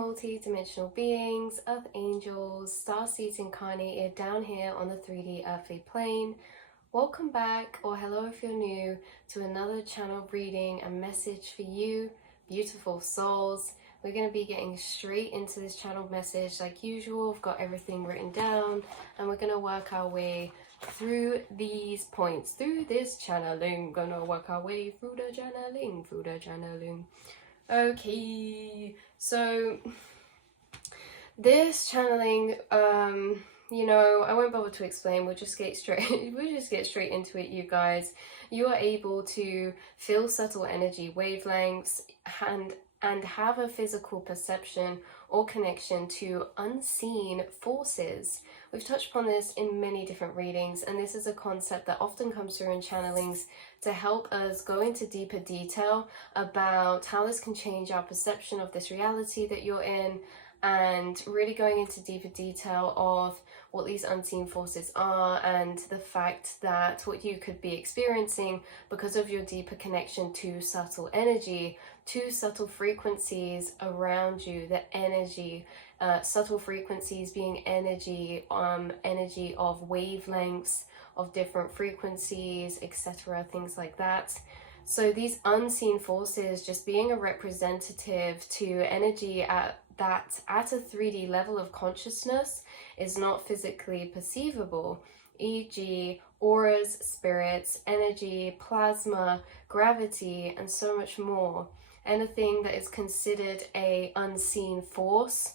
multi-dimensional beings, earth angels, starseeds incarnated down here on the 3D earthly plane. Welcome back, or hello if you're new, to another channel reading and message for you, beautiful souls. We're going to be getting straight into this channel message like usual. I've got everything written down and we're going to work our way through these points, through this channeling. Gonna work our way through the channeling. Okay, so this channeling, I won't bother to explain. We'll just get straight into it, you guys. You are able to feel subtle energy wavelengths and have a physical perception or connection to unseen forces. We've touched upon this in many different readings, and this is a concept that often comes through in channelings to help us go into deeper detail about how this can change our perception of this reality that you're in, and really going into deeper detail of what these unseen forces are and the fact that what you could be experiencing because of your deeper connection to subtle energy, to subtle frequencies around you, the energy, subtle frequencies being energy, energy of wavelengths, of different frequencies, etc., things like that. So these unseen forces just being a representative to energy at a 3D level of consciousness is not physically perceivable, e.g. auras, spirits, energy, plasma, gravity, and so much more. Anything that is considered a unseen force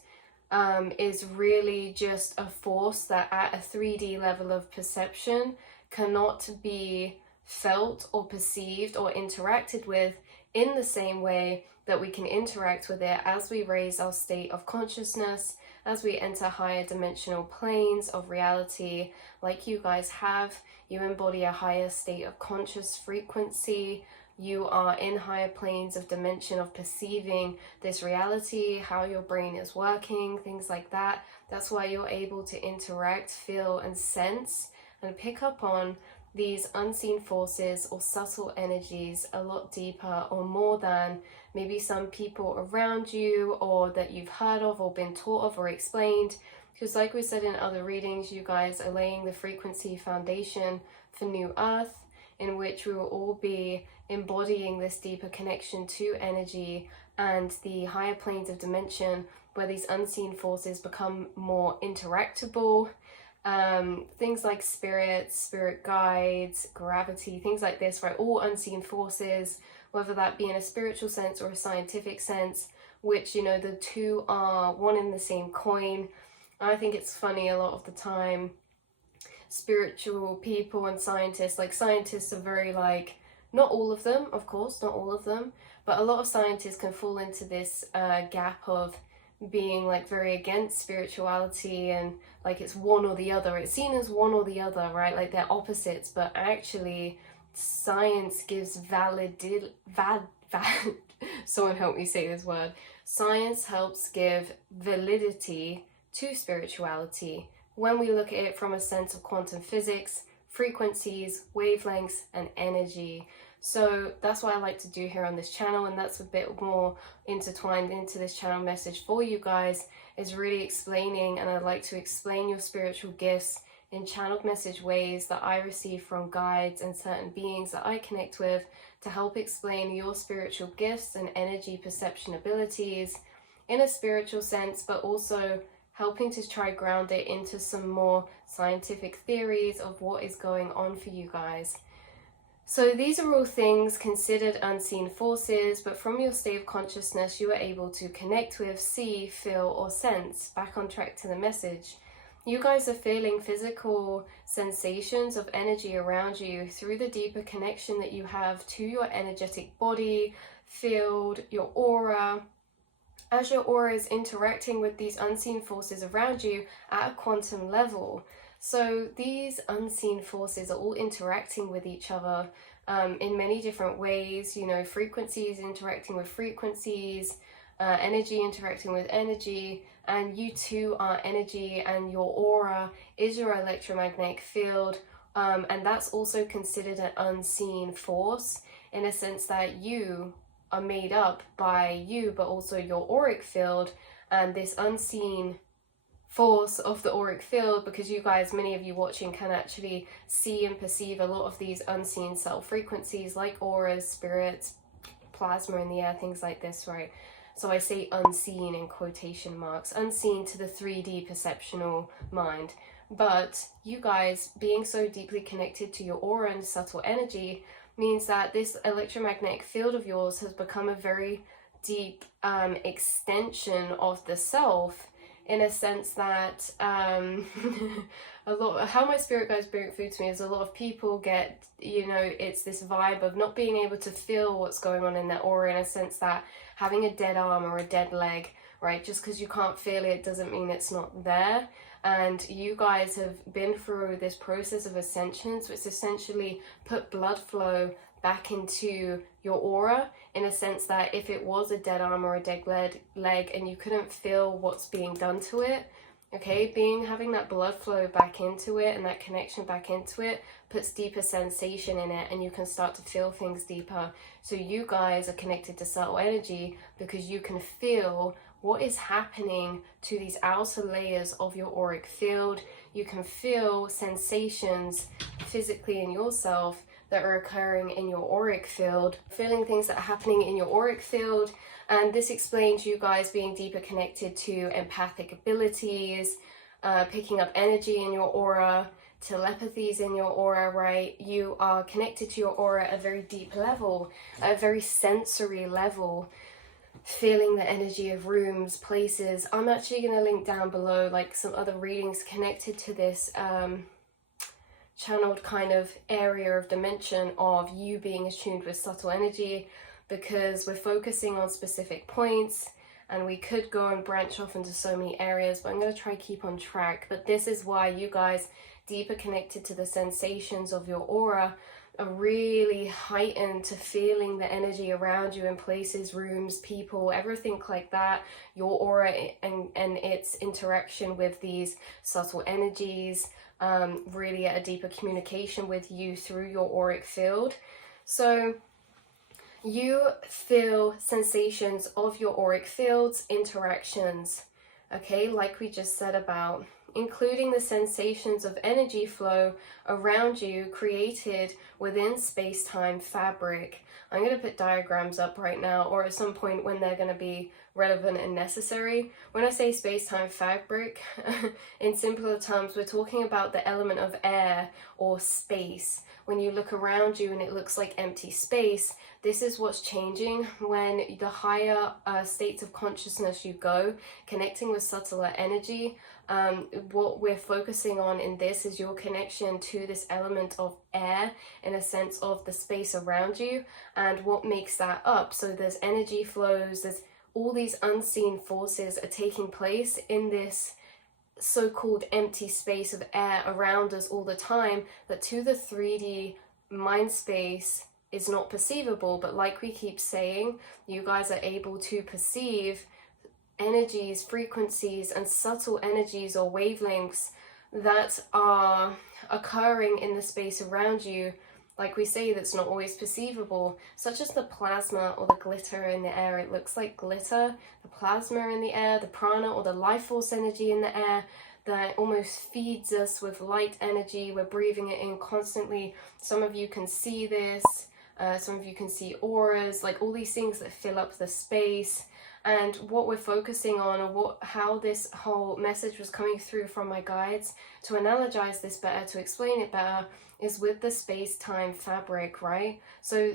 is really just a force that at a 3D level of perception cannot be felt or perceived or interacted with in the same way that we can interact with it as we raise our state of consciousness, as we enter higher dimensional planes of reality like you guys have. You embody a higher state of conscious frequency. You are in higher planes of dimension of perceiving this reality, how your brain is working, things like that. That's why you're able to interact, feel, and sense and pick up on these unseen forces or subtle energies a lot deeper or more than maybe some people around you or that you've heard of or been taught of or explained. Because like we said in other readings, you guys are laying the frequency foundation for New Earth, in which we will all be embodying this deeper connection to energy and the higher planes of dimension where these unseen forces become more interactable. Things like spirits, spirit guides, gravity, things like this, right? All unseen forces, whether that be in a spiritual sense or a scientific sense, which, the two are one in the same coin. I think it's funny a lot of the time, spiritual people and scientists are very not all of them, of course, not all of them, but a lot of scientists can fall into this gap of being very against spirituality and it's one or the other. It's seen as one or the other, right? Like they're opposites, but actually science gives someone help me say this word. Science helps give validity to spirituality when we look at it from a sense of quantum physics, frequencies, wavelengths, and energy. So that's what I like to do here on this channel, and that's a bit more intertwined into this channel message for you guys, is really explaining, and I like to explain your spiritual gifts in channeled message ways that I receive from guides and certain beings that I connect with to help explain your spiritual gifts and energy perception abilities in a spiritual sense, but also helping to try ground it into some more scientific theories of what is going on for you guys. So these are all things considered unseen forces, but from your state of consciousness, you are able to connect with, see, feel, or sense. Back on track to the message. You guys are feeling physical sensations of energy around you through the deeper connection that you have to your energetic body, field, your aura. As your aura is interacting with these unseen forces around you at a quantum level. So these unseen forces are all interacting with each other in many different ways, frequencies interacting with frequencies, energy interacting with energy, and you too are energy, and your aura is your electromagnetic field, and that's also considered an unseen force in a sense that you are made up by you, but also your auric field and this unseen force of the auric field, because you guys, many of you watching, can actually see and perceive a lot of these unseen subtle frequencies like auras, spirits, plasma in the air, things like this, right? So I say unseen in quotation marks, unseen to the 3D perceptual mind. But you guys being so deeply connected to your aura and subtle energy means that this electromagnetic field of yours has become a very deep extension of the self, in a sense that a lot, how my spirit guides bring food to me is a lot of people get, you know, it's this vibe of not being able to feel what's going on in their aura, in a sense that having a dead arm or a dead leg, right? Just because you can't feel it doesn't mean it's not there. And you guys have been through this process of ascensions, which essentially put blood flow back into your aura, in a sense that if it was a dead arm or a dead leg and you couldn't feel what's being done to it, okay, having that blood flow back into it and that connection back into it puts deeper sensation in it, and you can start to feel things deeper. So you guys are connected to subtle energy because you can feel what is happening to these outer layers of your auric field. You can feel sensations physically in yourself that are occurring in your auric field, feeling things that are happening in your auric field. And this explains you guys being deeper connected to empathic abilities, picking up energy in your aura, telepathies in your aura, right? You are connected to your aura at a very deep level, at a very sensory level, feeling the energy of rooms, places. I'm actually going to link down below like some other readings connected to this channeled kind of area of dimension of you being attuned with subtle energy, because we're focusing on specific points and we could go and branch off into so many areas, but I'm going to try to keep on track. But this is why you guys deeper connected to the sensations of your aura are really heightened to feeling the energy around you in places, rooms, people, everything like that. Your aura and its interaction with these subtle energies, really at a deeper communication with you through your auric field. So you feel sensations of your auric field's interactions, okay, like we just said about, including the sensations of energy flow around you created within space-time fabric. I'm going to put diagrams up right now, or at some point when they're going to be relevant and necessary. When I say space-time fabric, in simpler terms, we're talking about the element of air or space. When you look around you and it looks like empty space, this is what's changing when the higher states of consciousness you go, connecting with subtler energy. What we're focusing on in this is your connection to this element of air, in a sense of the space around you and what makes that up. So there's energy flows, there's all these unseen forces are taking place in this so-called empty space of air around us all the time, that to the 3D mind space is not perceivable. But like we keep saying, you guys are able to perceive energies, frequencies, and subtle energies or wavelengths that are occurring in the space around you, like we say, that's not always perceivable, such as the plasma or the glitter in the air. It looks like glitter, the plasma in the air, the prana or the life force energy in the air that almost feeds us with light energy. We're breathing it in constantly. Some of you can see this, some of you can see auras, like all these things that fill up the space. And what we're focusing on, or how this whole message was coming through from my guides to analogize this better, to explain it better, is with the space-time fabric, right? So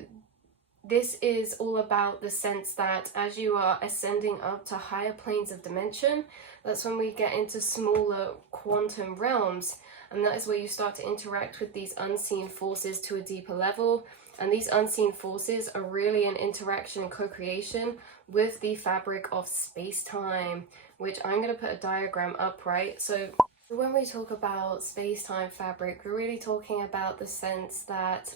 this is all about the sense that as you are ascending up to higher planes of dimension, that's when we get into smaller quantum realms. And that is where you start to interact with these unseen forces to a deeper level. And these unseen forces are really an interaction and co-creation with the fabric of space-time, which I'm going to put a diagram up, right? So when we talk about space-time fabric, we're really talking about the sense that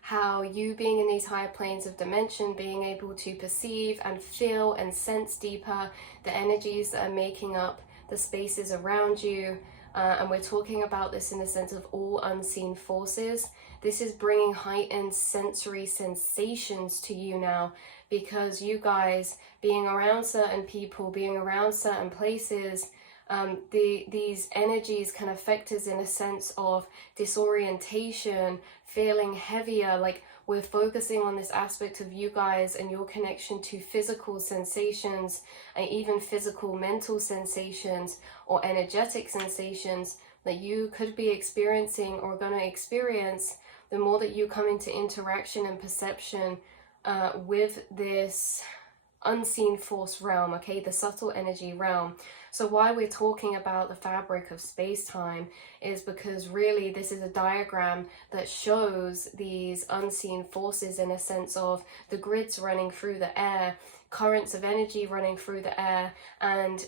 how you being in these higher planes of dimension, being able to perceive and feel and sense deeper the energies that are making up the spaces around you, and we're talking about this in the sense of all unseen forces. This is bringing heightened sensory sensations to you now, because you guys being around certain people, being around certain places, these energies can affect us in a sense of disorientation, feeling heavier. Like, we're focusing on this aspect of you guys and your connection to physical sensations and even physical mental sensations or energetic sensations that you could be experiencing or going to experience. The more that you come into interaction and perception with this unseen force realm, okay, the subtle energy realm. So why we're talking about the fabric of space-time is because really this is a diagram that shows these unseen forces in a sense of the grids running through the air, currents of energy running through the air, and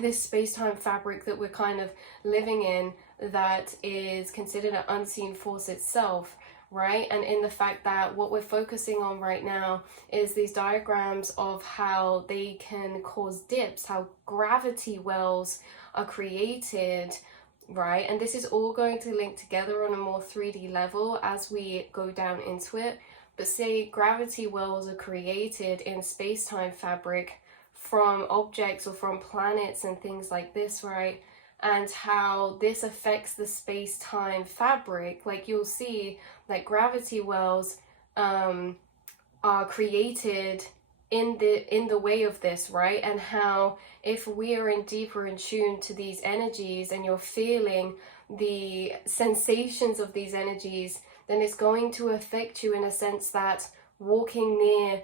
this space-time fabric that we're kind of living in that is considered an unseen force itself, right? And in the fact that what we're focusing on right now is these diagrams of how they can cause dips, how gravity wells are created, right? And this is all going to link together on a more 3D level as we go down into it. But say gravity wells are created in space-time fabric from objects or from planets and things like this, right? And how this affects the space-time fabric. Like, you'll see that gravity wells are created in the way of this, right? And how if we are in deeper in tune to these energies and you're feeling the sensations of these energies, then it's going to affect you in a sense that walking near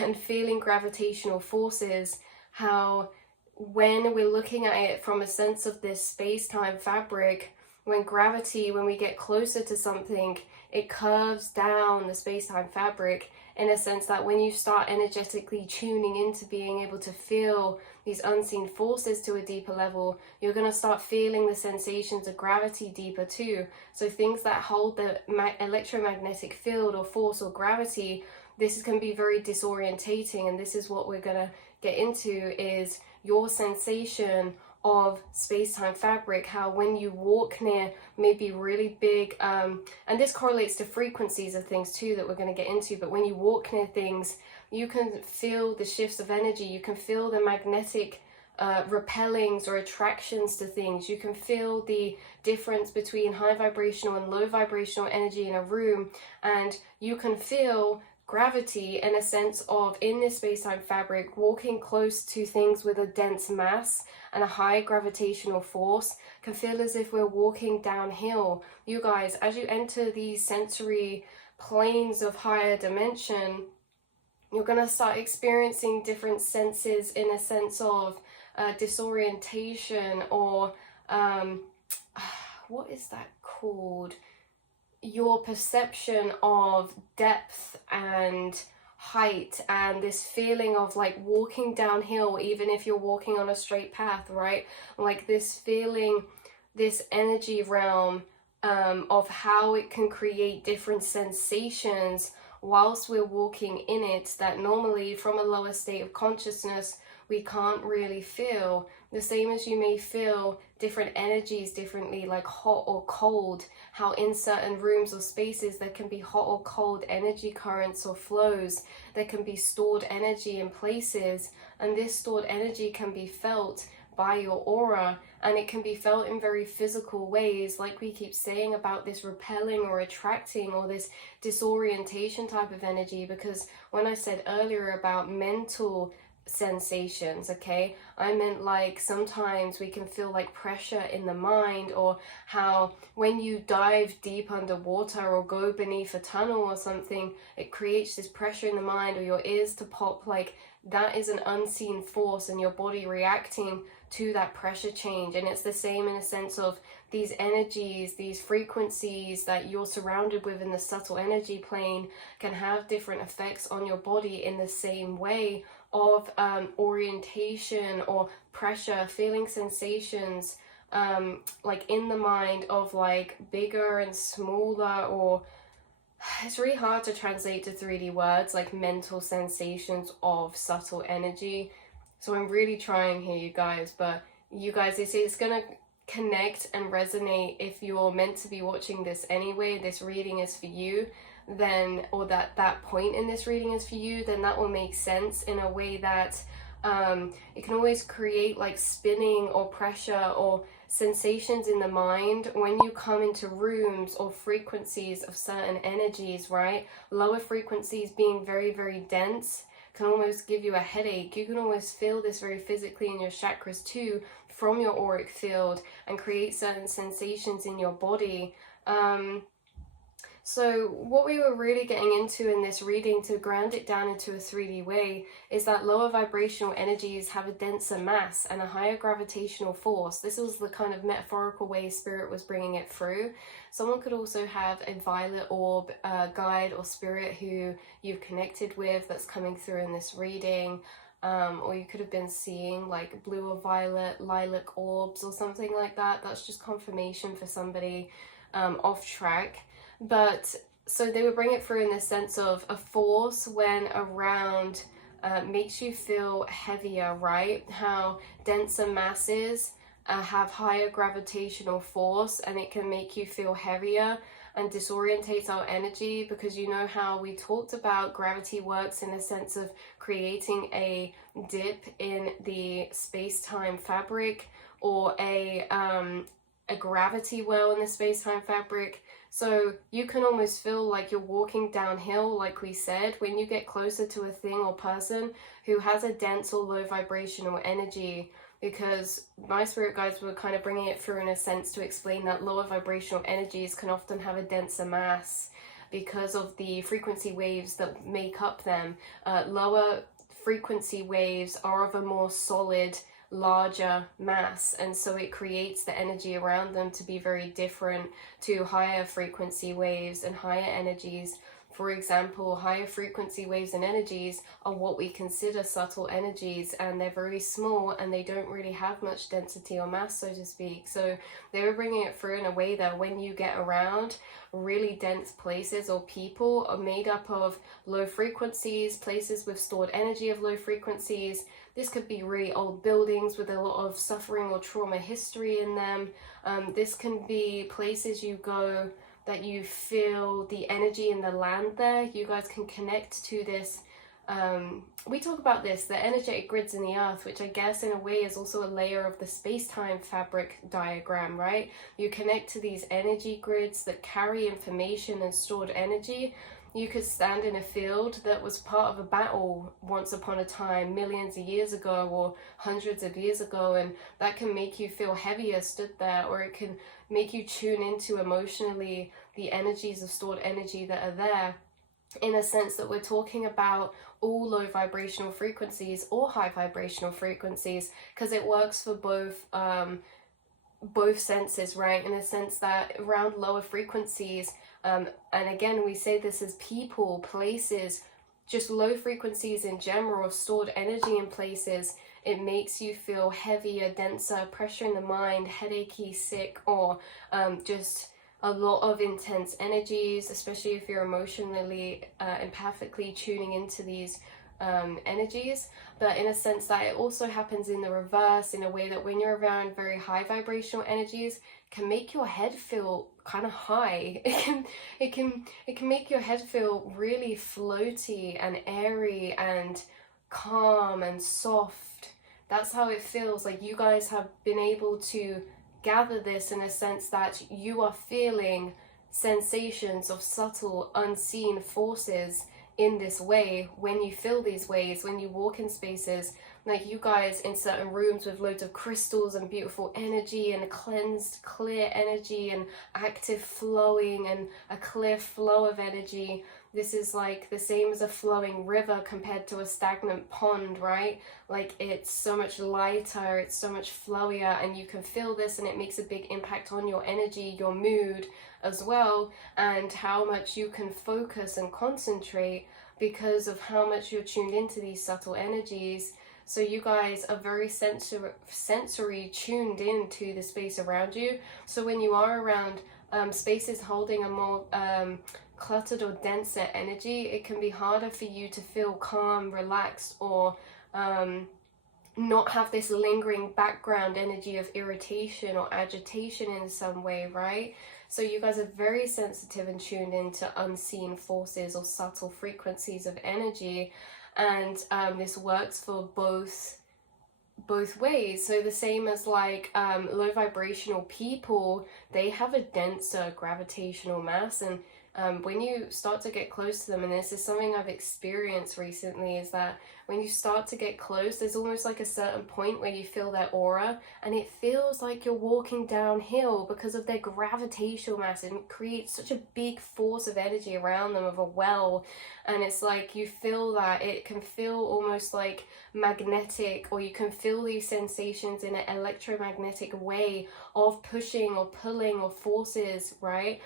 and feeling gravitational forces, how when we're looking at it from a sense of this space-time fabric, when we get closer to something, it curves down the space-time fabric in a sense that when you start energetically tuning into being able to feel these unseen forces to a deeper level, you're going to start feeling the sensations of gravity deeper too. So things that hold the electromagnetic field or force or gravity, this can be very disorientating, and this is what we're going to get into, is your sensation of space-time fabric, how when you walk near maybe really big, and this correlates to frequencies of things too that we're going to get into, but when you walk near things, you can feel the shifts of energy, you can feel the magnetic repellings or attractions to things, you can feel the difference between high vibrational and low vibrational energy in a room, and you can feel gravity in a sense of, in this space-time fabric, walking close to things with a dense mass and a high gravitational force can feel as if we're walking downhill. You guys, as you enter these sensory planes of higher dimension, you're going to start experiencing different senses in a sense of disorientation, or what is that called? Your perception of depth and height, and this feeling of like walking downhill even if you're walking on a straight path, right? Like this feeling, this energy realm of how it can create different sensations whilst we're walking in it that normally from a lower state of consciousness we can't really feel. The same as you may feel different energies differently, like hot or cold, how in certain rooms or spaces there can be hot or cold energy currents or flows, there can be stored energy in places, and this stored energy can be felt by your aura, and it can be felt in very physical ways, like we keep saying about this repelling or attracting or this disorientation type of energy. Because when I said earlier about mental sensations, okay, I meant like sometimes we can feel like pressure in the mind, or how when you dive deep underwater or go beneath a tunnel or something, it creates this pressure in the mind, or your ears to pop. Like, that is an unseen force and your body reacting to that pressure change. And it's the same in a sense of these energies, these frequencies that you're surrounded with in the subtle energy plane can have different effects on your body in the same way of orientation or pressure, feeling sensations like in the mind of like bigger and smaller, or it's really hard to translate to 3D words, like mental sensations of subtle energy. So I'm really trying here, you guys, but you guys, it's gonna connect and resonate, if you're meant to be watching this anyway, this reading is for you, then, or that point in this reading is for you, then that will make sense in a way that it can always create like spinning or pressure or sensations in the mind when you come into rooms or frequencies of certain energies, right? Lower frequencies being very, very dense can almost give you a headache. You can almost feel this very physically in your chakras too, from your auric field, and create certain sensations in your body. So what we were really getting into in this reading, to ground it down into a 3D way, is that lower vibrational energies have a denser mass and a higher gravitational force. This was the kind of metaphorical way Spirit was bringing it through. Someone could also have a violet orb guide or spirit who you've connected with that's coming through in this reading. Or you could have been seeing like blue or violet lilac orbs or something like that. That's just confirmation for somebody off track. But so they would bring it through in the sense of a force when around makes you feel heavier, right? How denser masses have higher gravitational force, and it can make you feel heavier and disorientates our energy, because you know how we talked about gravity works in a sense of creating a dip in the space-time fabric, or a gravity well in the space-time fabric. So you can almost feel like you're walking downhill, like we said, when you get closer to a thing or person who has a dense or low vibrational energy, because my spirit guides were kind of bringing it through in a sense to explain that lower vibrational energies can often have a denser mass because of the frequency waves that make up them. Lower frequency waves are of a more solid, larger mass, and so it creates the energy around them to be very different to higher frequency waves and higher energies. For example, higher frequency waves and energies are what we consider subtle energies, and they're very small and they don't really have much density or mass, so to speak. So they were bringing it through in a way that when you get around really dense places or people are made up of low frequencies, places with stored energy of low frequencies. This could be really old buildings with a lot of suffering or trauma history in them. This can be places you go that you feel the energy in the land there. You guys can connect to this. We talk about this, the energetic grids in the earth, which I guess in a way is also a layer of the space-time fabric diagram, right? You connect to these energy grids that carry information and stored energy. You could stand in a field that was part of a battle once upon a time, millions of years ago or hundreds of years ago, and that can make you feel heavier stood there, or it can make you tune into emotionally the energies of stored energy that are there. In a sense that we're talking about all low vibrational frequencies or high vibrational frequencies, because it works for both senses, right? In a sense that around lower frequencies, and again we say this as people, places, just low frequencies in general, stored energy in places, it makes you feel heavier, denser, pressure in the mind, headachy, sick, or just a lot of intense energies, especially if you're emotionally, empathically tuning into these energies. But in a sense that it also happens in the reverse, in a way that when you're around very high vibrational energies, can make your head feel kind of high. It can make your head feel really floaty and airy and calm and soft. That's how it feels. Like you guys have been able to gather this in a sense that you are feeling sensations of subtle unseen forces in this way. When you feel these ways, when you walk in spaces, like you guys in certain rooms with loads of crystals and beautiful energy and a cleansed clear energy and active flowing and a clear flow of energy. This is like the same as a flowing river compared to a stagnant pond, right? Like it's so much lighter, it's so much flowier, and you can feel this, and it makes a big impact on your energy, your mood as well, and how much you can focus and concentrate because of how much you're tuned into these subtle energies. So you guys are very sensory tuned into the space around you. So when you are around spaces holding a more cluttered or denser energy, it can be harder for you to feel calm, relaxed, or not have this lingering background energy of irritation or agitation in some way, right? So you guys are very sensitive and tuned into unseen forces or subtle frequencies of energy, and this works for both ways. So the same as like low vibrational people, they have a denser gravitational mass, and when you start to get close to them, and this is something I've experienced recently, is that when you start to get close, there's almost like a certain point where you feel their aura, and it feels like you're walking downhill because of their gravitational mass, and it creates such a big force of energy around them, of a well. And it's like you feel that it can feel almost like magnetic, or you can feel these sensations in an electromagnetic way of pushing or pulling or forces, right?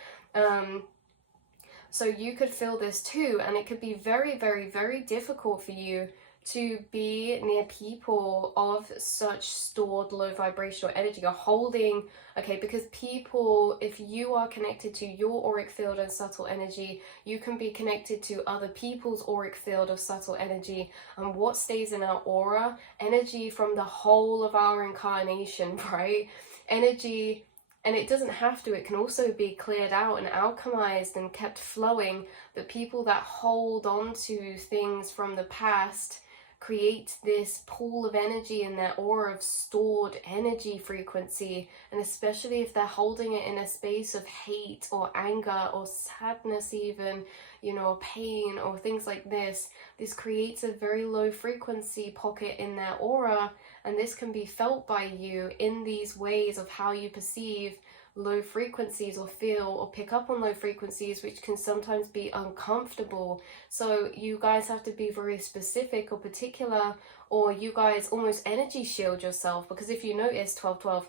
So you could feel this too, and it could be very, very, very difficult for you to be near people of such stored low vibrational energy. You're holding, okay, because people, if you are connected to your auric field and subtle energy, you can be connected to other people's auric field of subtle energy. And what stays in our aura? Energy from the whole of our incarnation, right? Energy. And it doesn't have to, it can also be cleared out and alchemized and kept flowing. But people that hold on to things from the past create this pool of energy in their aura of stored energy frequency. And especially if they're holding it in a space of hate or anger or sadness even, you know, pain or things like this creates a very low frequency pocket in their aura. And this can be felt by you in these ways of how you perceive low frequencies or feel or pick up on low frequencies, which can sometimes be uncomfortable. So you guys have to be very specific or particular, or you guys almost energy shield yourself. Because if you notice 1212,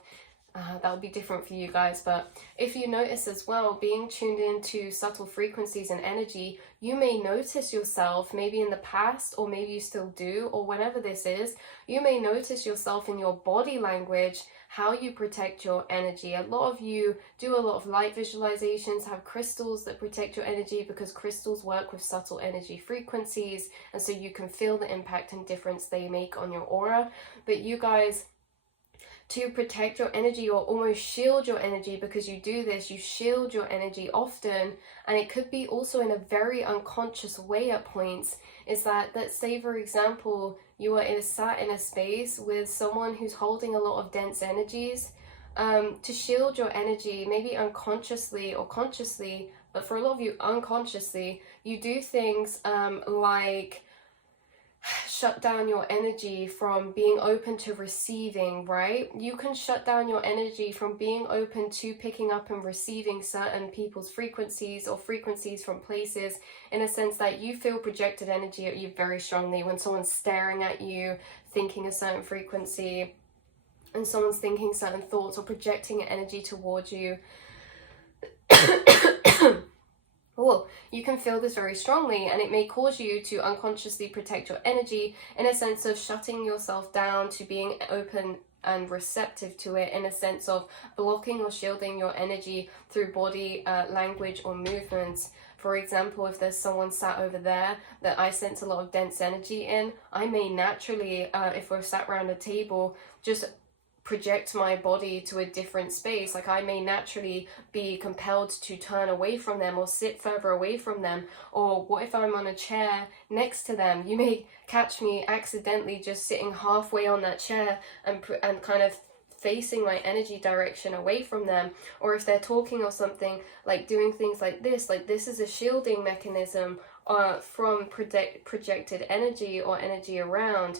that would be different for you guys, but if you notice as well, being tuned into subtle frequencies and energy, you may notice yourself maybe in the past, or maybe you still do, or whenever this is, you may notice yourself in your body language, how you protect your energy. A lot of you do a lot of light visualizations, have crystals that protect your energy, because crystals work with subtle energy frequencies, and so you can feel the impact and difference they make on your aura. But you guys, to protect your energy or almost shield your energy, because you do this, you shield your energy often, and it could be also in a very unconscious way at points, is that, let's say for example, you are sat in a space with someone who's holding a lot of dense energies, to shield your energy, maybe unconsciously or consciously, but for a lot of you unconsciously, you do things like shut down your energy from being open to receiving, right? You can shut down your energy from being open to picking up and receiving certain people's frequencies or frequencies from places, in a sense that you feel projected energy at you very strongly when someone's staring at you, thinking a certain frequency, and someone's thinking certain thoughts or projecting energy towards you. Oh, you can feel this very strongly, and it may cause you to unconsciously protect your energy in a sense of shutting yourself down to being open and receptive to it, in a sense of blocking or shielding your energy through body language or movements. For example, if there's someone sat over there that I sense a lot of dense energy in, I may naturally, if we're sat around a table, just project my body to a different space. Like I may naturally be compelled to turn away from them or sit further away from them. Or what if I'm on a chair next to them? You may catch me accidentally just sitting halfway on that chair and kind of facing my energy direction away from them. Or if they're talking or something, like doing things like this is a shielding mechanism from projected energy or energy around.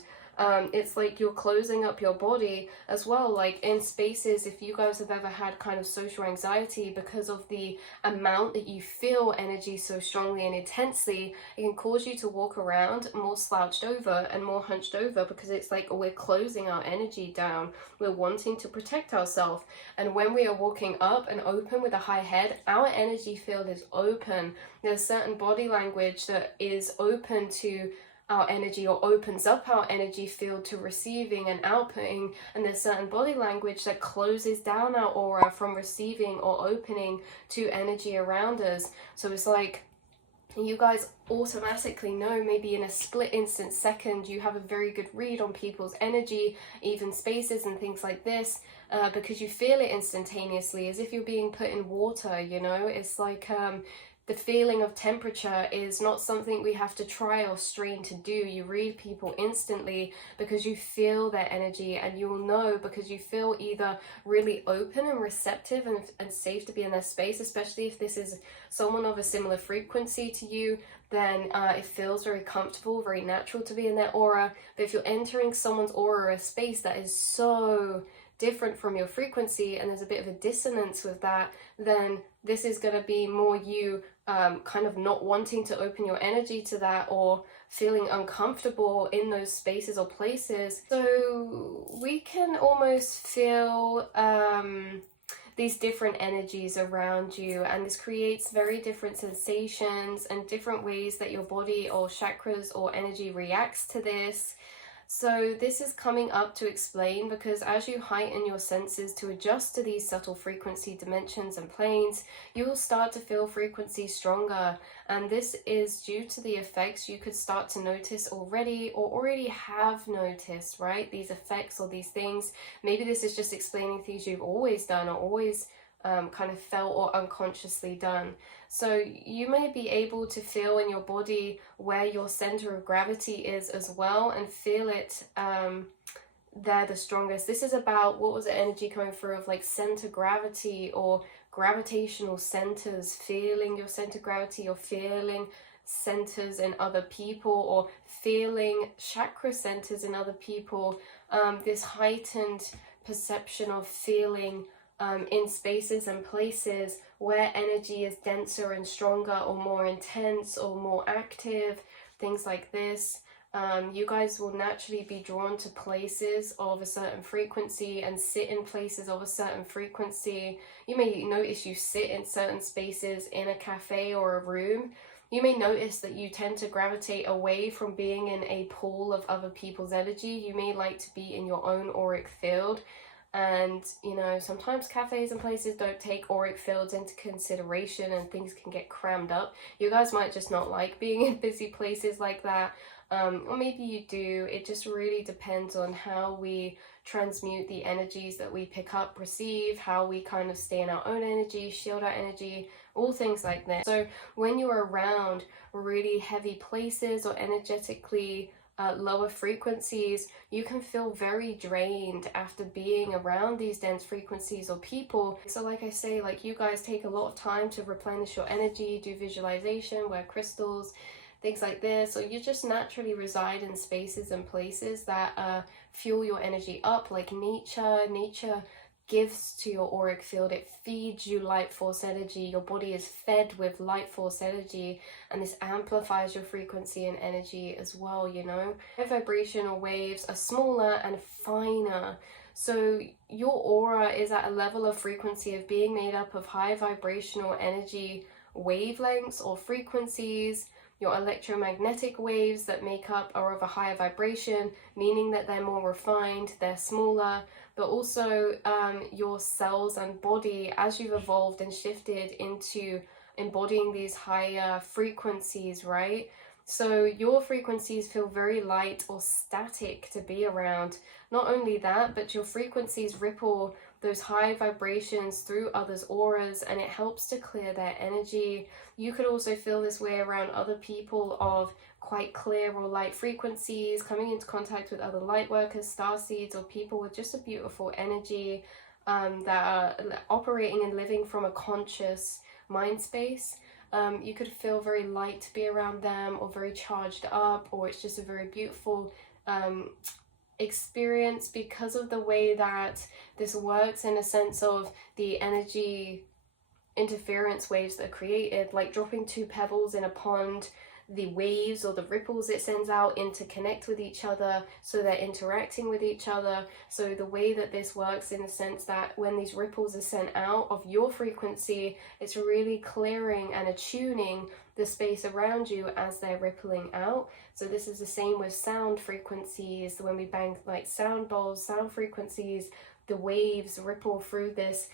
It's like you're closing up your body as well. Like in spaces, if you guys have ever had kind of social anxiety because of the amount that you feel energy so strongly and intensely, it can cause you to walk around more slouched over and more hunched over, because it's like we're closing our energy down. We're wanting to protect ourselves. And when we are walking up and open with a high head, our energy field is open. There's certain body language that is open to our energy, or opens up our energy field to receiving and outputting, and there's certain body language that closes down our aura from receiving or opening to energy around us. So it's like you guys automatically know, maybe in a split instant second, you have a very good read on people's energy, even spaces and things like this, because you feel it instantaneously, as if you're being put in water, you know? It's like the feeling of temperature is not something we have to try or strain to do. You read people instantly because you feel their energy, and you'll know because you feel either really open and receptive and safe to be in their space, especially if this is someone of a similar frequency to you, then it feels very comfortable, very natural to be in their aura. But if you're entering someone's aura or a space that is so different from your frequency and there's a bit of a dissonance with that, then this is going to be more you kind of not wanting to open your energy to that, or feeling uncomfortable in those spaces or places. So we can almost feel these different energies around you, and this creates very different sensations and different ways that your body or chakras or energy reacts to this. So this is coming up to explain, because as you heighten your senses to adjust to these subtle frequency dimensions and planes, you will start to feel frequencies stronger. And this is due to the effects you could start to notice already, or already have noticed, right? These effects or these things. Maybe this is just explaining things you've always done or always kind of felt or unconsciously done. So you may be able to feel in your body where your center of gravity is as well, and feel it there the strongest. This is about, what was the energy coming through of, like center gravity or gravitational centers, feeling your center gravity, or feeling centers in other people, or feeling chakra centers in other people. This heightened perception of feeling in spaces and places where energy is denser and stronger, or more intense or more active, things like this. You guys will naturally be drawn to places of a certain frequency and sit in places of a certain frequency. You may notice you sit in certain spaces in a cafe or a room. You may notice that you tend to gravitate away from being in a pool of other people's energy. You may like to be in your own auric field. And you know, sometimes cafes and places don't take auric fields into consideration, and things can get crammed up. You guys might just not like being in busy places like that, or maybe you do. It just really depends on how we transmute the energies that we pick up, receive, how we kind of stay in our own energy, shield our energy, all things like that. So when you're around really heavy places or energetically lower frequencies, you can feel very drained after being around these dense frequencies or people. So like I say, like, you guys take a lot of time to replenish your energy, do visualization, wear crystals, things like this, or you just naturally reside in spaces and places that fuel your energy up, like nature gives to your auric field. It feeds you light force energy. Your body is fed with light force energy, and this amplifies your frequency and energy as well, you know. High vibrational waves are smaller and finer, so your aura is at a level of frequency of being made up of high vibrational energy wavelengths or frequencies. Your electromagnetic waves that make up are of a higher vibration, meaning that they're more refined, they're smaller, but also your cells and body, as you've evolved and shifted into embodying these higher frequencies, right? So your frequencies feel very light or static to be around. Not only that, but your frequencies ripple those high vibrations through others' auras, and it helps to clear their energy. You could also feel this way around other people of quite clear or light frequencies, coming into contact with other light workers, star seeds, or people with just a beautiful energy that are operating and living from a conscious mind space. You could feel very light to be around them, or very charged up, or it's just a very beautiful experience because of the way that this works, in a sense of the energy interference waves that are created, like dropping two pebbles in a pond. The waves or the ripples it sends out interconnect with each other, so they're interacting with each other. So the way that this works, in the sense that when these ripples are sent out of your frequency, it's really clearing and attuning the space around you as they're rippling out. So this is the same with sound frequencies. When we bang like sound bowls, sound frequencies, the waves ripple through this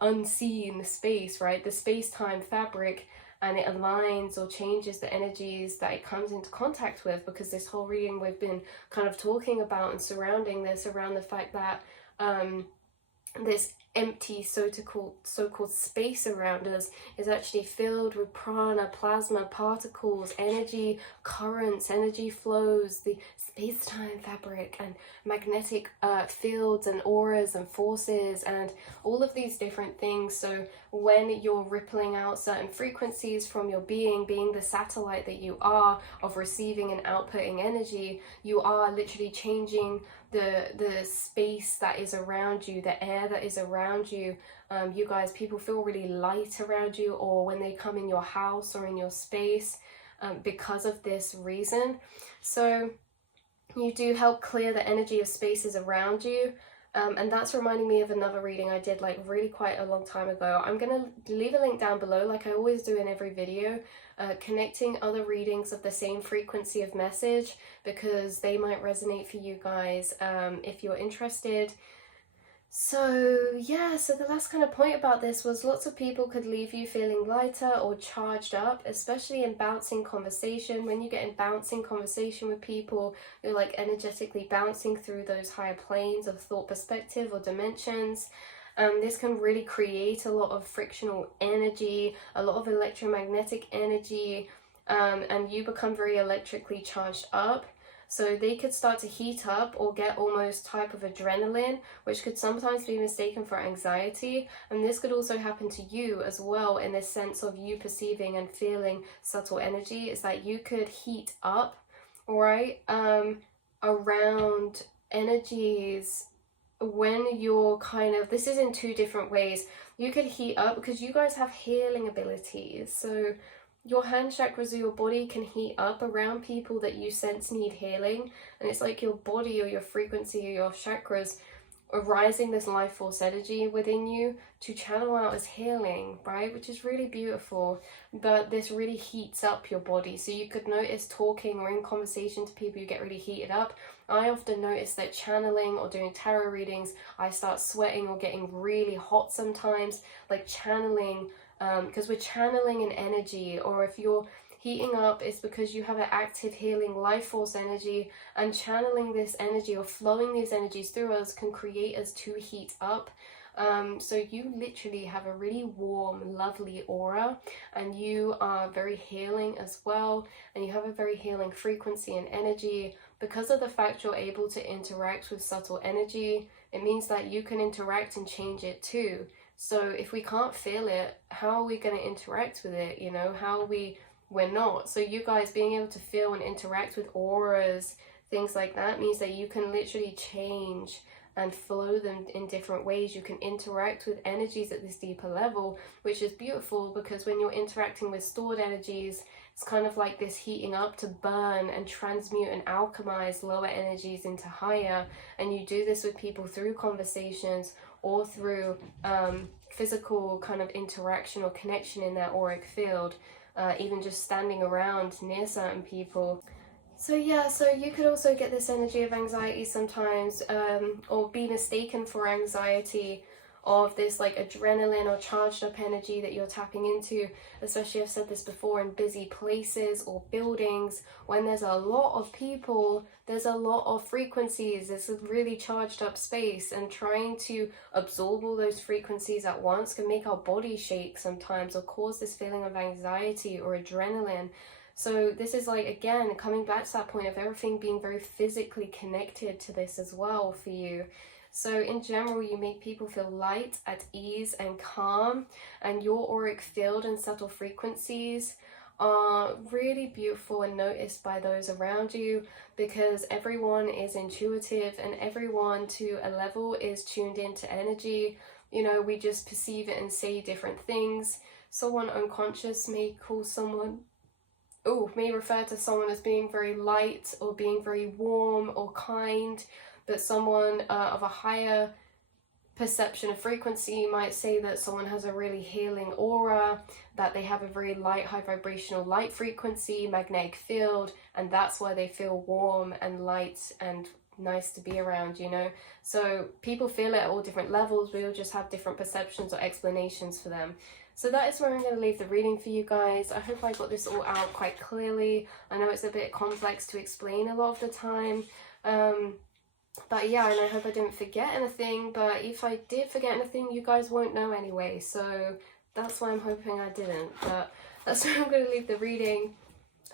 unseen space, right? The space-time fabric, and it aligns or changes the energies that it comes into contact with, because this whole reading we've been kind of talking about and surrounding this around the fact that this empty so-called space around us is actually filled with prana, plasma, particles, energy currents, energy flows, the space-time fabric, and magnetic fields and auras and forces, and all of these different things. So when you're rippling out certain frequencies from your being the satellite that you are of receiving and outputting energy, you are literally changing the space that is around you, the air that is around you. You guys, people feel really light around you, or when they come in your house or in your space, because of this reason. So you do help clear the energy of spaces around you. And that's reminding me of another reading I did like really quite a long time ago. I'm gonna leave a link down below, like I always do in every video, connecting other readings of the same frequency of message, because they might resonate for you guys if you're interested. So yeah, so the last kind of point about this was lots of people could leave you feeling lighter or charged up, especially in bouncing conversation. When you get in bouncing conversation with people, you're like energetically bouncing through those higher planes of thought, perspective, or dimensions. This can really create a lot of frictional energy, a lot of electromagnetic energy, and you become very electrically charged up. So they could start to heat up or get almost type of adrenaline, which could sometimes be mistaken for anxiety. And this could also happen to you as well, in this sense of you perceiving and feeling subtle energy, is that you could heat up, right, around energies when you're kind of, this is in two different ways. You could heat up because you guys have healing abilities. So your hand chakras or your body can heat up around people that you sense need healing, and it's like your body or your frequency or your chakras are rising this life force energy within you to channel out as healing, right? Which is really beautiful, but this really heats up your body. So you could notice talking or in conversation to people, you get really heated up. I often notice that channeling or doing tarot readings, I start sweating or getting really hot sometimes, like channeling, because we're channeling an energy. Or if you're heating up, it's because you have an active healing life force energy, and channeling this energy or flowing these energies through us can create us to heat up. So you literally have a really warm, lovely aura, and you are very healing as well, and you have a very healing frequency and energy. Because of the fact you're able to interact with subtle energy, it means that you can interact and change it too. So if we can't feel it, how are we going to interact with it? You know, how are we're not. So you guys being able to feel and interact with auras, things like that, means that you can literally change and flow them in different ways. You can interact with energies at this deeper level, which is beautiful, because when you're interacting with stored energies, it's kind of like this heating up to burn and transmute and alchemize lower energies into higher. And you do this with people through conversations or through physical kind of interaction or connection in their auric field, even just standing around near certain people. So yeah, so you could also get this energy of anxiety sometimes, or be mistaken for anxiety, of this like adrenaline or charged up energy that you're tapping into, especially, I've said this before, in busy places or buildings. When there's a lot of people, there's a lot of frequencies, it's a really charged up space, and trying to absorb all those frequencies at once can make our body shake sometimes, or cause this feeling of anxiety or adrenaline. So this is like, again, coming back to that point of everything being very physically connected to this as well for you. So in general, you make people feel light, at ease, and calm, and your auric field and subtle frequencies are really beautiful and noticed by those around you, because everyone is intuitive and everyone to a level is tuned into energy. You know, we just perceive it and say different things. Someone unconscious may call someone, may refer to someone as being very light or being very warm or kind, but someone of a higher perception of frequency might say that someone has a really healing aura, that they have a very light, high vibrational light frequency, magnetic field, and that's why they feel warm and light and nice to be around, you know. So people feel it at all different levels. We all just have different perceptions or explanations for them. So that is where I'm going to leave the reading for you guys. I hope I got this all out quite clearly. I know it's a bit complex to explain a lot of the time. But yeah, and I hope I didn't forget anything. But if I did forget anything, you guys won't know anyway. So that's why I'm hoping I didn't. But that's where I'm going to leave the reading.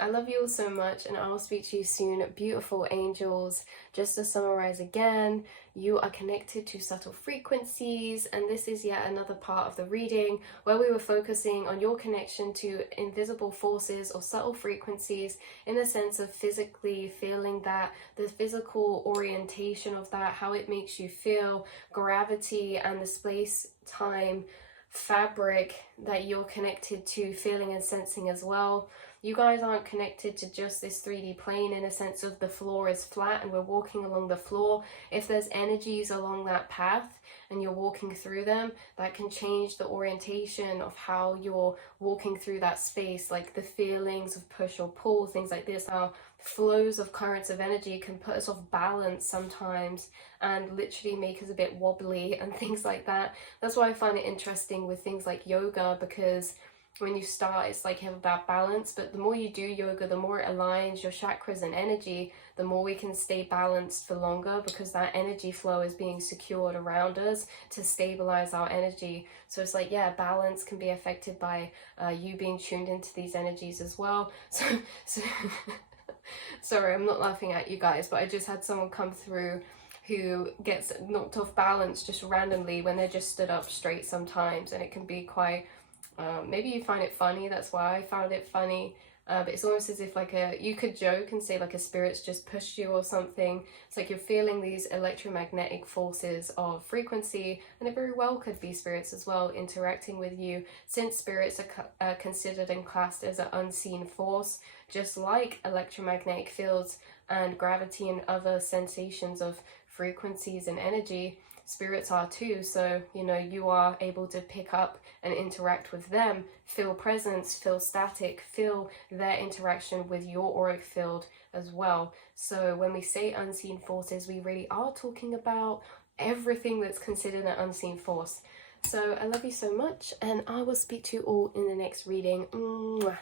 I love you all so much, and I will speak to you soon, beautiful angels. Just to summarize again, you are connected to subtle frequencies, and this is yet another part of the reading where we were focusing on your connection to invisible forces or subtle frequencies, in the sense of physically feeling that, the physical orientation of that, how it makes you feel, gravity, and the space-time fabric that you're connected to, feeling and sensing as well. You guys aren't connected to just this 3D plane, in a sense of the floor is flat and we're walking along the floor. If there's energies along that path and you're walking through them, that can change the orientation of how you're walking through that space, like the feelings of push or pull, things like this, how flows of currents of energy can put us off balance sometimes and literally make us a bit wobbly and things like that. That's why I find it interesting with things like yoga, because when you start, it's like you have a bad balance, but the more you do yoga, the more it aligns your chakras and energy, the more we can stay balanced for longer, because that energy flow is being secured around us to stabilize our energy. So it's like, yeah, balance can be affected by you being tuned into these energies as well. So sorry, I'm not laughing at you guys, but I just had someone come through who gets knocked off balance just randomly when they're just stood up straight sometimes, and it can be quite maybe you find it funny. That's why I found it funny. But it's almost as if like you could joke and say like a spirit's just pushed you or something. It's like you're feeling these electromagnetic forces of frequency, and it very well could be spirits as well interacting with you, since spirits are considered and classed as an unseen force, just like electromagnetic fields and gravity and other sensations of frequencies and energy. Spirits are too, so you know, you are able to pick up and interact with them, feel presence, feel static, feel their interaction with your auric field as well. So when we say unseen forces, we really are talking about everything that's considered an unseen force. So I love you so much, and I will speak to you all in the next reading. Mwah.